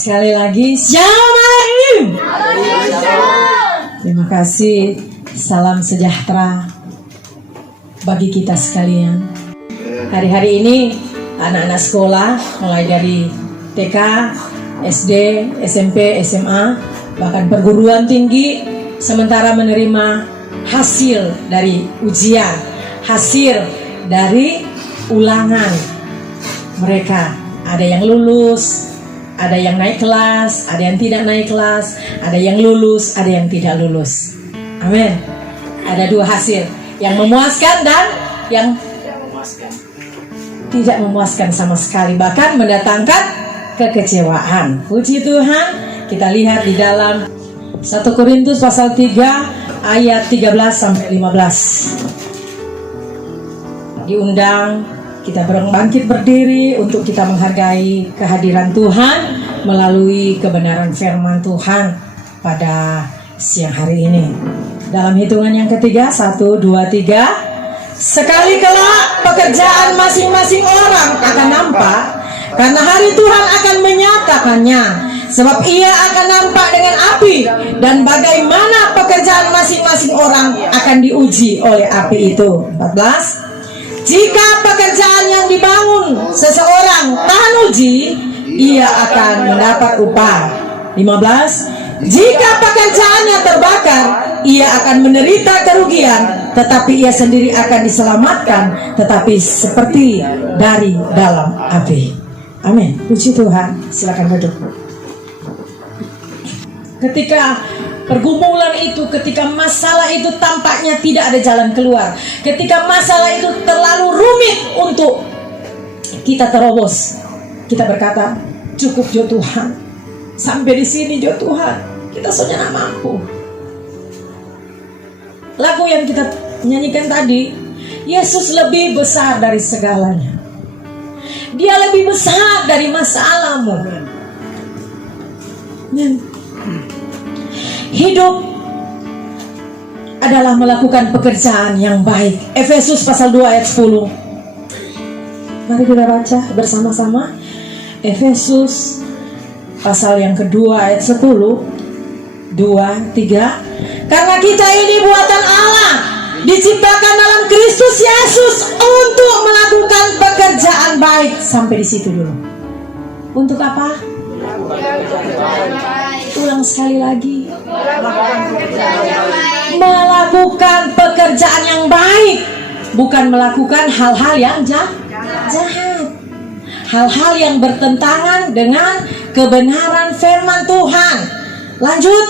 Sekali lagi, Shalom Aleichem. Terima kasih. Salam sejahtera bagi kita sekalian. Hari-hari ini anak-anak sekolah mulai dari TK, SD, SMP, SMA, bahkan perguruan tinggi sementara menerima hasil dari ujian, hasil dari ulangan mereka. Ada yang lulus, ada yang naik kelas, ada yang tidak naik kelas, ada yang lulus, ada yang tidak lulus. Amin. Ada dua hasil, yang memuaskan dan yang tidak memuaskan sama sekali, bahkan mendatangkan kekecewaan. Puji Tuhan. Kita lihat di dalam 1 Korintus pasal 3 ayat 13 sampai 15. Diundang kita bangkit berdiri untuk kita menghargai kehadiran Tuhan melalui kebenaran firman Tuhan pada siang hari ini. Dalam hitungan yang ketiga, 1, 2, 3. Sekali kelak pekerjaan masing-masing orang akan nampak, karena hari Tuhan akan menyatakannya. Sebab ia akan nampak dengan api, dan bagaimana pekerjaan masing-masing orang akan diuji oleh api itu. 14. Jika pekerjaan yang dibangun seseorang tahan uji, ia akan mendapat upah. 15. Jika pekerjaannya terbakar, ia akan menderita kerugian, tetapi ia sendiri akan diselamatkan, tetapi seperti dari dalam api. Amin. Puji Tuhan. Silakan duduk. Ketika pergumulan itu, ketika masalah itu tampaknya tidak ada jalan keluar, ketika masalah itu terlalu rumit untuk kita terobos, kita berkata, cukup jo Tuhan, sampai di sini jo Tuhan, kita soalnya tidak mampu. Lagu yang kita nyanyikan tadi, Yesus lebih besar dari segalanya. Dia lebih besar dari masalahmu. Hidup adalah melakukan pekerjaan yang baik. Efesus pasal 2 ayat 10. Mari kita baca bersama-sama. Efesus pasal yang kedua ayat 10. 2, 3. Karena kita ini buatan Allah, diciptakan dalam Kristus Yesus untuk melakukan pekerjaan baik. Sampai di situ dulu. Untuk apa? Ulang sekali lagi. Melakukan pekerjaan yang baik, bukan melakukan hal-hal yang jahat, hal-hal yang bertentangan dengan kebenaran firman Tuhan. Lanjut.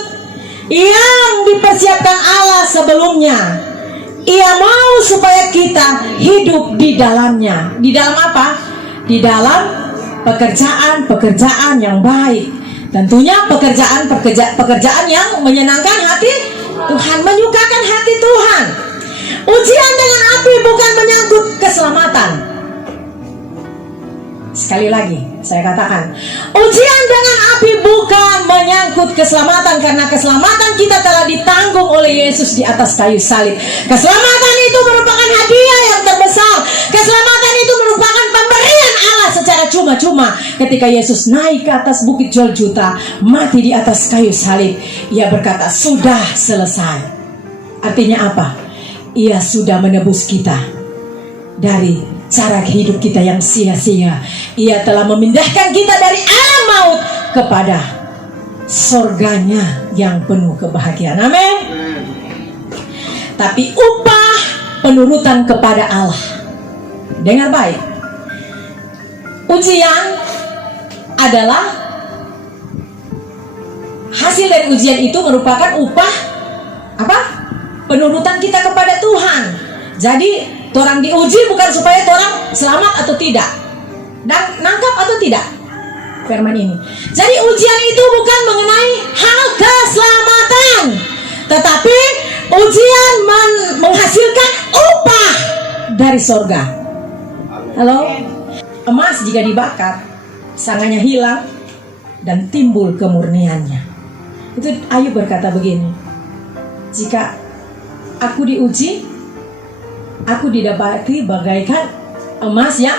Yang dipersiapkan Allah sebelumnya, Ia mau supaya kita hidup di dalamnya. Di dalam apa? Di dalam pekerjaan yang baik. Tentunya pekerjaan yang menyenangkan hati Tuhan, menyukakan hati Tuhan. Ujian dengan api bukan menyangkut keselamatan. Sekali lagi saya katakan, ujian dengan api bukan menyangkut keselamatan, karena keselamatan kita telah ditanggung oleh Yesus di atas kayu salib. Keselamatan itu merupakan hadiah yang terbesar. Keselamatan itu merupakan pemberian Allah secara cuma-cuma. Ketika Yesus naik ke atas bukit Golgota, mati di atas kayu salib, Ia berkata, sudah selesai. Artinya apa? Ia sudah menebus kita dari cara hidup kita yang sia-sia. Ia telah memindahkan kita dari alam maut kepada surganya yang penuh kebahagiaan. Amin. Tapi upah penurutan kepada Allah. Dengar baik. Ujian adalah hasil dari ujian itu merupakan upah apa? Penurutan kita kepada Tuhan. Jadi orang diuji bukan supaya orang selamat atau tidak, dan nangkap atau tidak firman ini. Jadi ujian itu bukan mengenai hal keselamatan, tetapi ujian menghasilkan upah dari surga. Halo? Emas jika dibakar, sangannya hilang dan timbul kemurniannya. Itu Ayub berkata begini, jika aku diuji, aku didapati bagaikan emas yang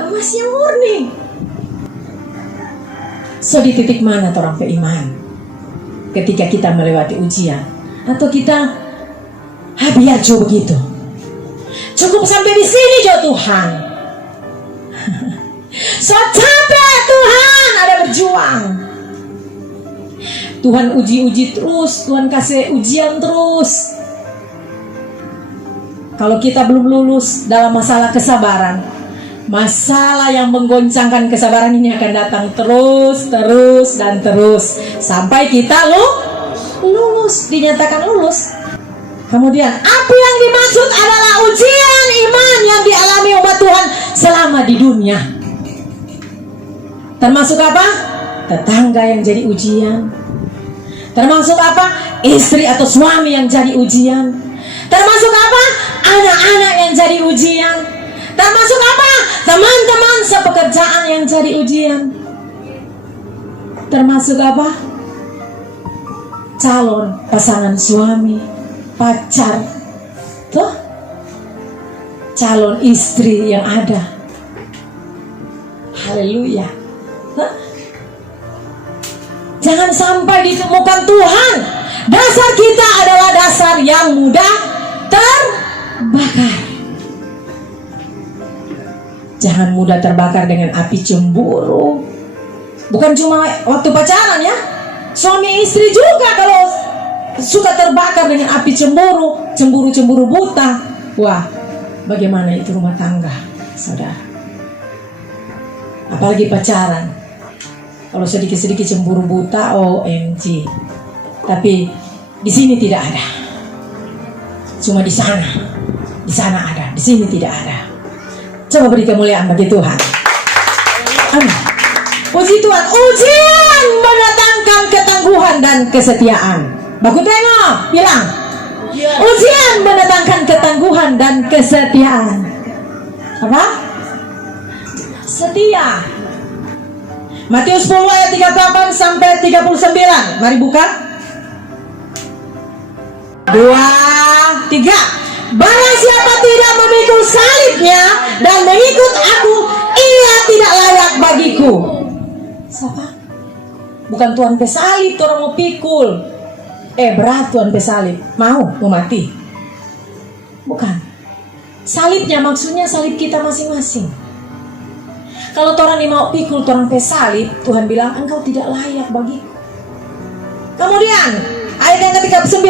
murni. So di titik mana orang beriman ketika kita melewati ujian? Atau kita biar coba begitu, cukup sampai di sini jo Tuhan. So capek Tuhan, ada berjuang. Tuhan uji-uji terus, Tuhan kasih ujian terus. Kalau kita belum lulus dalam masalah kesabaran, masalah yang menggoncangkan kesabaran ini akan datang terus sampai kita lulus, dinyatakan lulus. Kemudian apa yang dimaksud adalah ujian iman yang dialami umat Tuhan selama di dunia. Termasuk apa? Tetangga yang jadi ujian. Termasuk apa? Istri atau suami yang jadi ujian. Termasuk apa? Anak-anak yang jadi ujian. Termasuk apa? Teman-teman sepekerjaan yang jadi ujian. Termasuk apa? Calon pasangan suami, pacar, tuh, calon istri yang ada. Haleluya. Jangan sampai ditemukan Tuhan dasar kita adalah dasar yang mudah terbakar. Jangan mudah terbakar dengan api cemburu. Bukan cuma waktu pacaran ya, suami istri juga kalau suka terbakar dengan api cemburu buta. Wah, bagaimana itu rumah tangga, saudara? Apalagi pacaran, kalau sedikit-sedikit cemburu buta, OMG. Tapi di sini tidak ada. Cuma di sana ada, di sini tidak ada. Coba beri kemuliaan bagi Tuhan. Amin. Puji Tuhan. Ujian mendatangkan ketangguhan dan kesetiaan. Baku tengok, bilang. Ujian mendatangkan ketangguhan dan kesetiaan. Apa? Setia. Matius 10 ayat 38 sampai 39. Mari buka. 2, 3. Barang siapa tidak memikul salibnya dan mengikut aku, ia tidak layak bagiku. Siapa? Bukan Tuhan pesalib, orang mau pikul. Berat Tuhan pesalib, mau mati. Bukan. Salibnya maksudnya salib kita masing-masing. Kalau Tuhan ini mau pikul, Tuhan pesalib, Tuhan bilang engkau tidak layak bagiku. Kemudian ayat yang ke-39,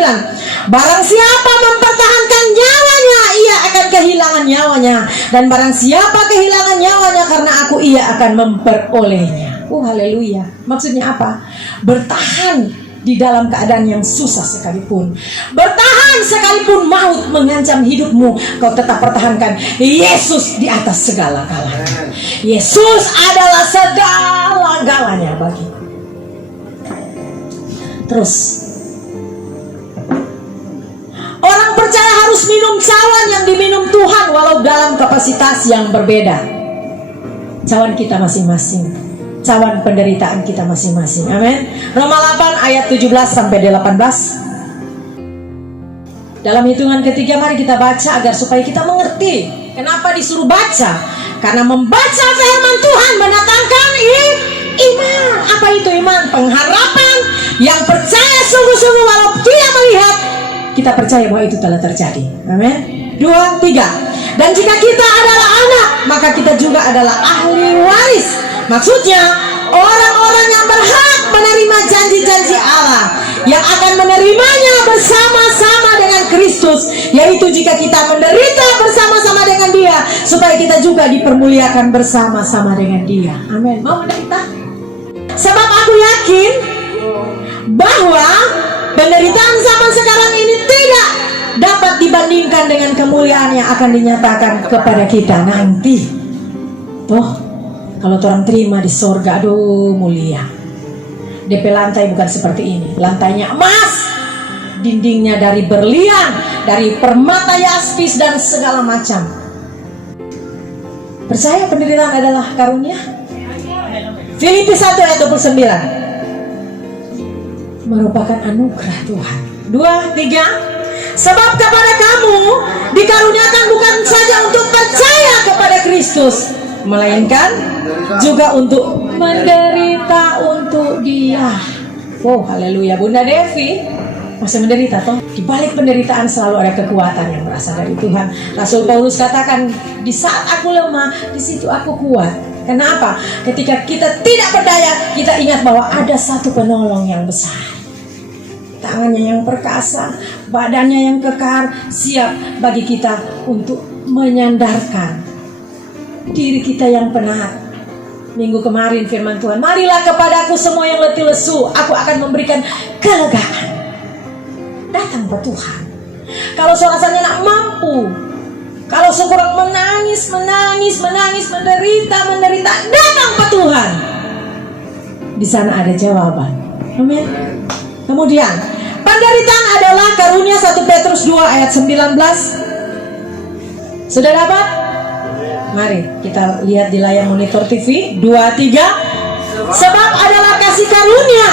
barang siapa mempertahankan nyawanya, ia akan kehilangan nyawanya, dan barang siapa kehilangan nyawanya karena aku, ia akan memperolehnya. Haleluya. Maksudnya apa? Bertahan di dalam keadaan yang susah sekalipun, bertahan sekalipun maut mengancam hidupmu, kau tetap pertahankan Yesus di atas segala-galanya. Yesus adalah segala-galanya bagi. Terus orang percaya harus minum cawan yang diminum Tuhan, walau dalam kapasitas yang berbeda. Cawan kita masing-masing, cawan penderitaan kita masing-masing. Amin. Roma 8 ayat 17 sampai 18. Dalam hitungan ketiga mari kita baca agar supaya kita mengerti kenapa disuruh baca. Karena membaca firman Tuhan mendatangkan iman. Apa itu iman? Pengharapan yang percaya sungguh-sungguh walau tidak melihat, kita percaya bahwa itu telah terjadi. Amin. 2, 3. Dan jika kita adalah anak, maka kita juga adalah ahli waris. Maksudnya orang-orang yang berhak menerima janji-janji Allah, yang akan menerimanya bersama-sama dengan Kristus, yaitu jika kita menderita bersama-sama dengan Dia, supaya kita juga dipermuliakan bersama-sama dengan Dia. Amin. Mau menderita? Sebab aku yakin bahwa penderitaan zaman sekarang ini tidak dapat dibandingkan dengan kemuliaan yang akan dinyatakan kepada kita nanti. Tuh, kalau orang terima di sorga, aduh mulia. DP lantai bukan seperti ini. Lantainya emas, dindingnya dari berlian, dari permata yaspis dan segala macam. Percaya penderitaan adalah karunia? Filipi 1 ayat 29 merupakan anugerah Tuhan. 2, 3. Sebab kepada kamu dikaruniakan bukan saja untuk percaya kepada Kristus, melainkan juga untuk menderita untuk Dia. Oh, haleluya. Bunda Devi masih menderita toh. Di balik penderitaan selalu ada kekuatan yang berasal dari Tuhan. Rasul Paulus katakan, di saat aku lemah, di situ aku kuat. Kenapa? Ketika kita tidak berdaya, kita ingat bahwa ada satu penolong yang besar. Tangannya yang perkasa, badannya yang kekar, siap bagi kita untuk menyandarkan diri kita yang penat. Minggu kemarin firman Tuhan, marilah kepadaku semua yang letih lesu, aku akan memberikan kelegaan. Datang ke Tuhan. Kalau rasanya nak mampu, kalau sekurang menangis, menderita, datang ke Tuhan. Di sana ada jawaban. Amin. Kemudian, penderitaan adalah karunia. 1 Petrus 2 ayat 19. Sudah dapat? Mari kita lihat di layar monitor TV. 2, 3. Sebab adalah kasih karunia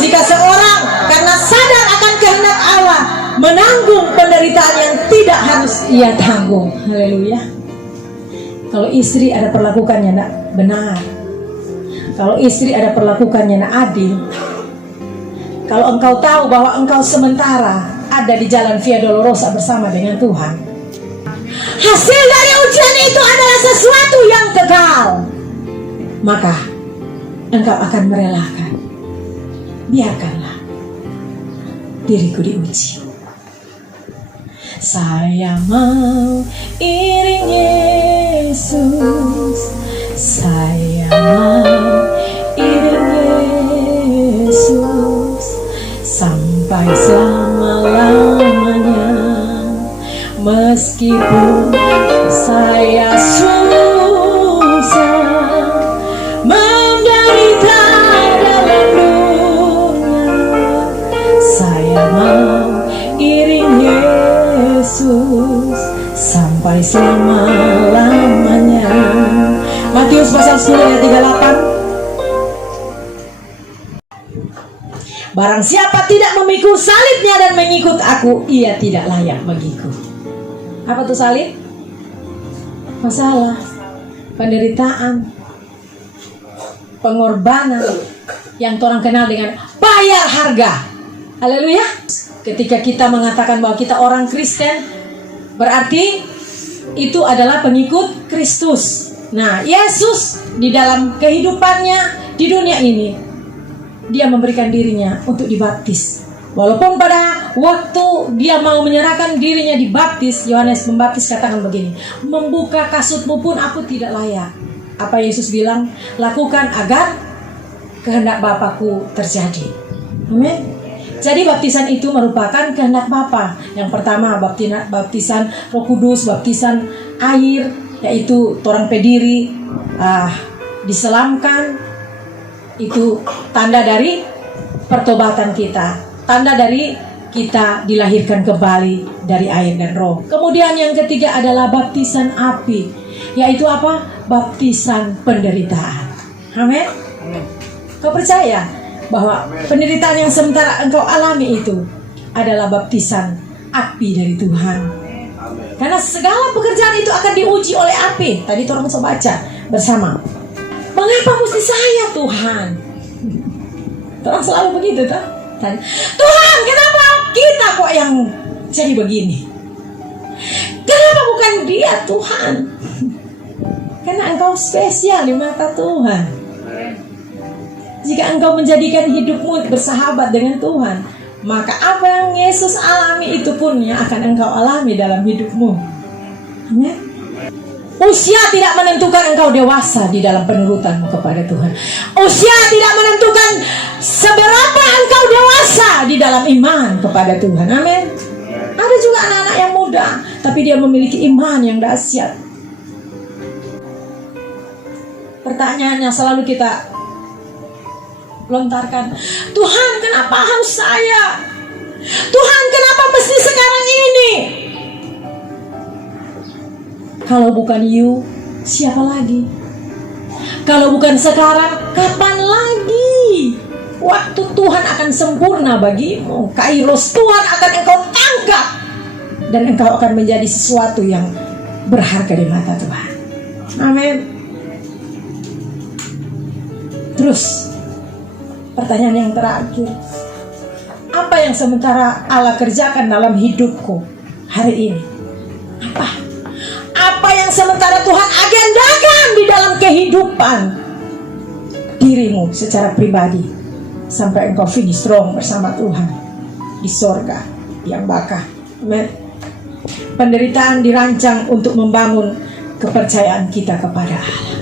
jika seorang karena sadar akan kehendak Allah menanggung penderitaan yang tidak harus ia tanggung. Haleluya. Kalau istri ada perlakukannya tidak benar, kalau istri ada perlakukannya tidak adil, kalau engkau tahu bahwa engkau sementara ada di jalan Via Dolorosa bersama dengan Tuhan, hasil dari ujian itu adalah sesuatu yang kekal, maka engkau akan merelakan. Biarkanlah diriku diuji. Saya mau iring Yesus, saya mau iring Yesus sampai selama-lamanya. Meskipun saya susah menderita dalam dunia, saya mau iring Yesus sampai selama-lamanya. Matius pasal 10 ayat 38. Barang siapa tidak memikul salibnya dan mengikut aku, ia tidak layak bagiku. Apa tuh salib? Masalah, penderitaan, pengorbanan yang orang kenal dengan bayar harga. Haleluya. Ketika kita mengatakan bahwa kita orang Kristen, berarti itu adalah pengikut Kristus. Nah, Yesus di dalam kehidupannya di dunia ini, Dia memberikan dirinya untuk dibaptis. Walaupun pada waktu Dia mau menyerahkan dirinya dibaptis, Yohanes Pembaptis katakan begini, membuka kasutmu pun aku tidak layak. Apa Yesus bilang? Lakukan agar kehendak Bapakku terjadi. Amin. Jadi baptisan itu merupakan kehendak Bapa. Yang pertama baptisan Roh Kudus, baptisan air, yaitu torang pediri diselamkan. Itu tanda dari pertobatan kita, tanda dari kita dilahirkan kembali dari air dan roh. Kemudian yang ketiga adalah baptisan api, yaitu apa? Baptisan penderitaan. Amin. Kau percaya bahwa penderitaan yang sementara engkau alami itu adalah baptisan api dari Tuhan? Karena segala pekerjaan itu akan diuji oleh api. Tadi orang bisa baca bersama. Mengapa mesti saya, Tuhan? Orang selalu begitu, kan? Tuhan, kenapa kita kok yang jadi begini? Kenapa bukan Dia, Tuhan? Karena engkau spesial di mata Tuhan. Jika engkau menjadikan hidupmu bersahabat dengan Tuhan, maka apa yang Yesus alami itu pun yang akan engkau alami dalam hidupmu. Amin. Usia tidak menentukan engkau dewasa di dalam penurutanmu kepada Tuhan. Usia tidak menentukan seberapa engkau dewasa di dalam iman kepada Tuhan. Amin. Ada juga anak-anak yang muda, tapi dia memiliki iman yang dahsyat. Pertanyaan yang selalu kita lontarkan, Tuhan, kenapa harus saya? Tuhan, kenapa mesti sekarang ini? Kalau bukan you, siapa lagi? Kalau bukan sekarang, kapan lagi? Waktu Tuhan akan sempurna bagimu. Kairos Tuhan akan engkau tangkap, dan engkau akan menjadi sesuatu yang berharga di mata Tuhan. Amin. Terus pertanyaan yang terakhir, apa yang sementara Allah kerjakan dalam hidupku hari ini? Apa yang sementara Tuhan agendakan di dalam kehidupan dirimu secara pribadi sampai engkau finish strong bersama Tuhan di sorga yang bakal. Amen. Penderitaan dirancang untuk membangun kepercayaan kita kepada Allah.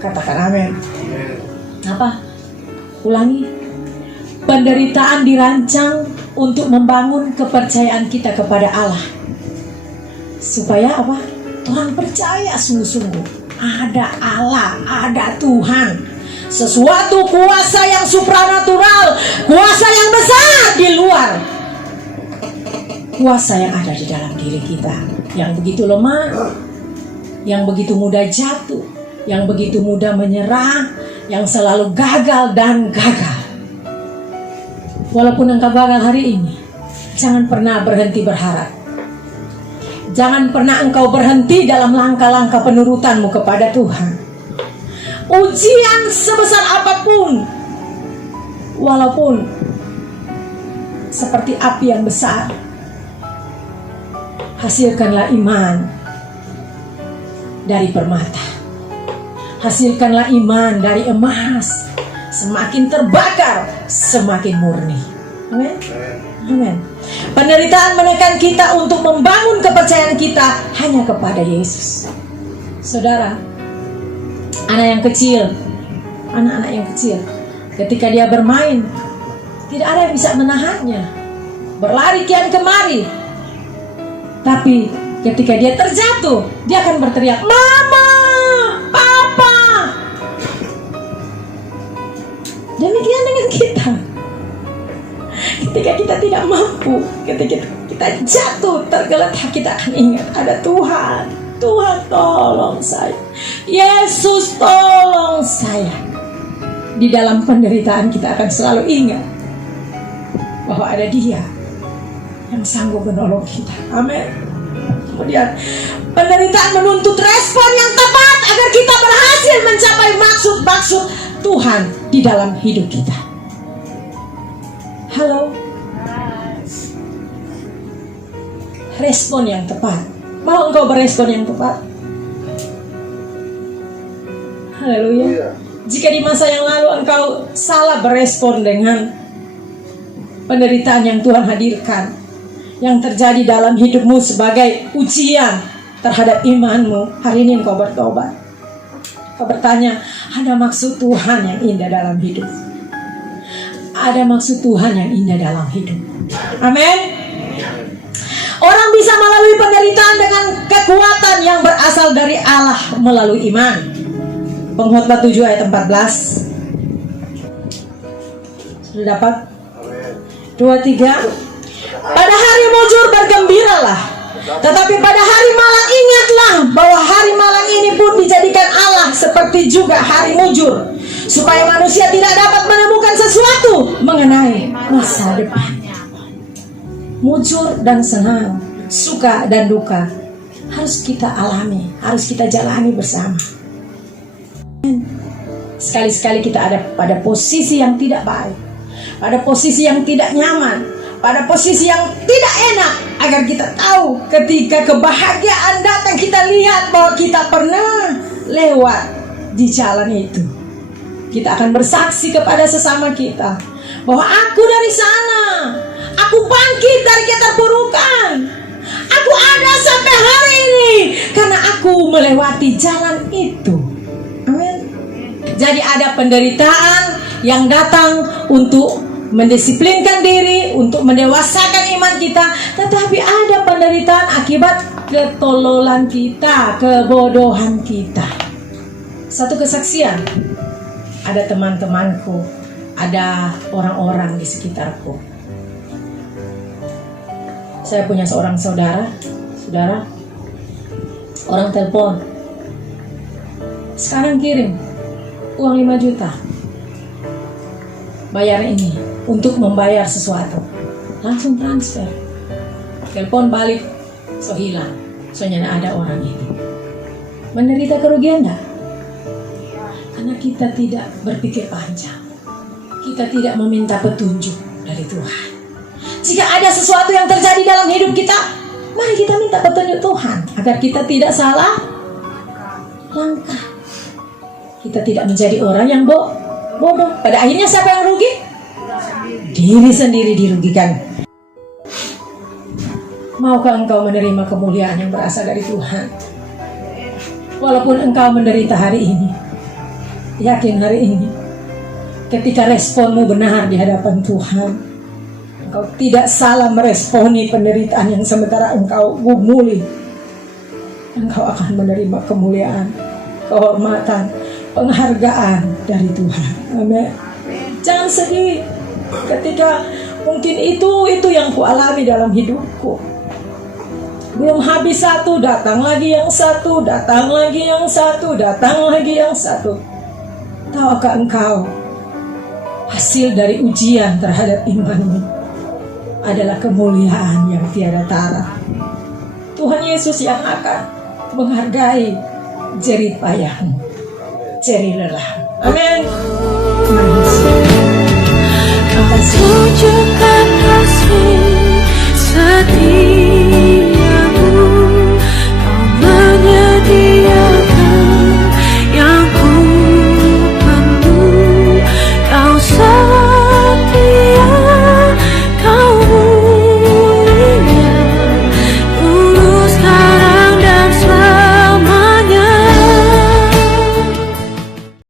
Katakan amin. Apa? Ulangi. Penderitaan dirancang untuk membangun kepercayaan kita kepada Allah. Supaya apa? Tuhan percaya sungguh-sungguh ada Allah, ada Tuhan. Sesuatu kuasa yang supranatural, kuasa yang besar di luar kuasa yang ada di dalam diri kita, yang begitu lemah, yang begitu mudah jatuh, yang begitu mudah menyerah, yang selalu gagal dan gagal. Walaupun engkau gagal hari ini, jangan pernah berhenti berharap. Jangan pernah engkau berhenti dalam langkah-langkah penurutanmu kepada Tuhan. Ujian sebesar apapun, walaupun seperti api yang besar, hasilkanlah iman dari permata. Hasilkanlah iman dari emas. Semakin terbakar, semakin murni. Amin. Amin. Penderitaan menekan kita untuk membangun kepercayaan kita hanya kepada Yesus. Saudara, anak-anak yang kecil, ketika dia bermain, tidak ada yang bisa menahannya, berlari kian kemari. Tapi ketika dia terjatuh, dia akan berteriak, "Mama, Papa." Demikian dengan kita. Ketika kita tidak mampu, ketika kita jatuh, tergeletak, kita akan ingat ada Tuhan. Tuhan tolong saya. Yesus tolong saya. Di dalam penderitaan kita akan selalu ingat bahwa ada Dia yang sanggup menolong kita. Amin. Kemudian penderitaan menuntut respon yang tepat agar kita berhasil mencapai maksud-maksud Tuhan di dalam hidup kita. Halo. Respon yang tepat. Mau engkau berespon yang tepat? Haleluya. Jika di masa yang lalu engkau salah berespon dengan penderitaan yang Tuhan hadirkan, yang terjadi dalam hidupmu sebagai ujian terhadap imanmu, hari ini engkau bertobat. Kau bertanya, ada maksud Tuhan yang indah dalam hidup. Ada maksud Tuhan yang indah dalam hidup. Amin. Orang bisa melalui penderitaan dengan kekuatan yang berasal dari Allah melalui iman. Pengkhotbah 7 ayat 14. Sudah dapat? 2, 3. Pada hari mujur bergembiralah, tetapi pada hari malang ingatlah bahwa hari malang ini pun dijadikan Allah seperti juga hari mujur, supaya manusia tidak dapat menemukan sesuatu mengenai masa depan. Mujur dan senang, suka dan duka harus kita alami, harus kita jalani bersama. Sekali-sekali kita ada pada posisi yang tidak baik, pada posisi yang tidak nyaman, pada posisi yang tidak enak, agar kita tahu ketika kebahagiaan datang, kita lihat bahwa kita pernah lewat di jalan itu. Kita akan bersaksi kepada sesama kita bahwa aku dari sana, aku bangkit dari keterpurukan, aku ada sampai hari ini karena aku melewati jalan itu. Amin. Jadi ada penderitaan yang datang untuk mendisiplinkan diri, untuk mendewasakan iman kita, tetapi ada penderitaan akibat ketololan kita, kebodohan kita. Satu kesaksian, ada teman-temanku, ada orang-orang di sekitarku. Saya punya seorang saudara, orang telepon, sekarang kirim uang 5 juta, bayar ini untuk membayar sesuatu. Langsung transfer, telepon balik, so hilang, so nyana ada orang itu. Menderita kerugian enggak? Kan Karena kita tidak berpikir panjang. Kita tidak meminta petunjuk dari Tuhan. Jika ada sesuatu yang terjadi dalam hidup kita, mari kita minta petunjuk Tuhan agar kita tidak salah langkah. Kita tidak menjadi orang yang bodoh. Pada akhirnya siapa yang rugi? Diri sendiri dirugikan. Maukah engkau menerima kemuliaan yang berasal dari Tuhan? Walaupun engkau menderita hari ini, yakin hari ini, ketika responmu benar di hadapan Tuhan, engkau tidak salah meresponi penderitaan yang sementara engkau gumuli. Engkau akan menerima kemuliaan, kehormatan, penghargaan dari Tuhan. Amin. Jangan sedih ketika mungkin itu yang kualami dalam hidupku. Belum habis satu, datang lagi yang satu, datang lagi yang satu, datang lagi yang satu. Tahukah engkau, hasil dari ujian terhadap imanmu adalah kemuliaan yang tiada tara. Tuhan Yesus yang akan menghargai jerih payahmu, jerih lelahmu. Amin. Terima kasih.